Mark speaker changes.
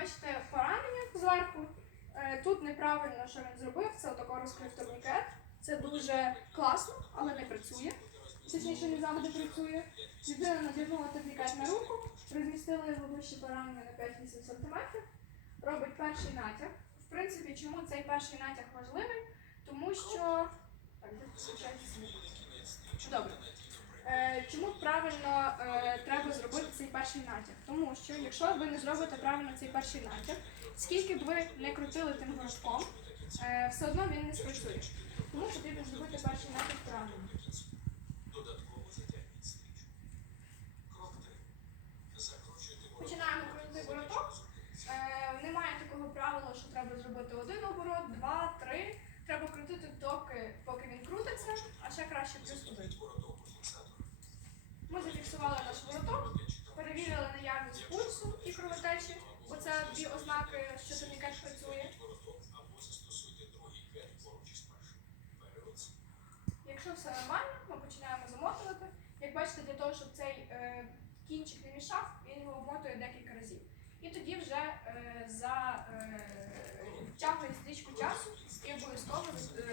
Speaker 1: Бачите, поранення зверху. Е, Тут неправильно, що він зробив, це отако розкрив турнікет. Це дуже класно, але не працює. Точніше, не завжди працює. Людина надягнула турнікет на руку, розмістила його вище поранення на 5-8 см, робить перший натяг. В принципі, чому цей перший натяг важливий? Тому що. Так? Добре. Е, чому правильно е, треба зробити цей перший натяг? Тому що якщо ви не зробите правильно цей перший натяг, скільки б ви не крутили тим горшком, е, все одно він не спрацює. Тому потрібно зробити перший натяг правильно. Починаємо крутити вороток. Е, немає такого правила, що треба зробити один оборот, два, три. Треба крутити доки, поки він крутиться, а ще краще плюс один. Ми зафіксували наш вороток, перевірили наявність пульсу і кровотечі, бо це дві ознаки, що турнікет працює. Якщо все нормально, ми починаємо замотувати. Як бачите, для того, щоб цей е, кінчик не мішав, він його обмотує декілька разів. І тоді вже е, за е, втягує стрічку часу і обов'язково е.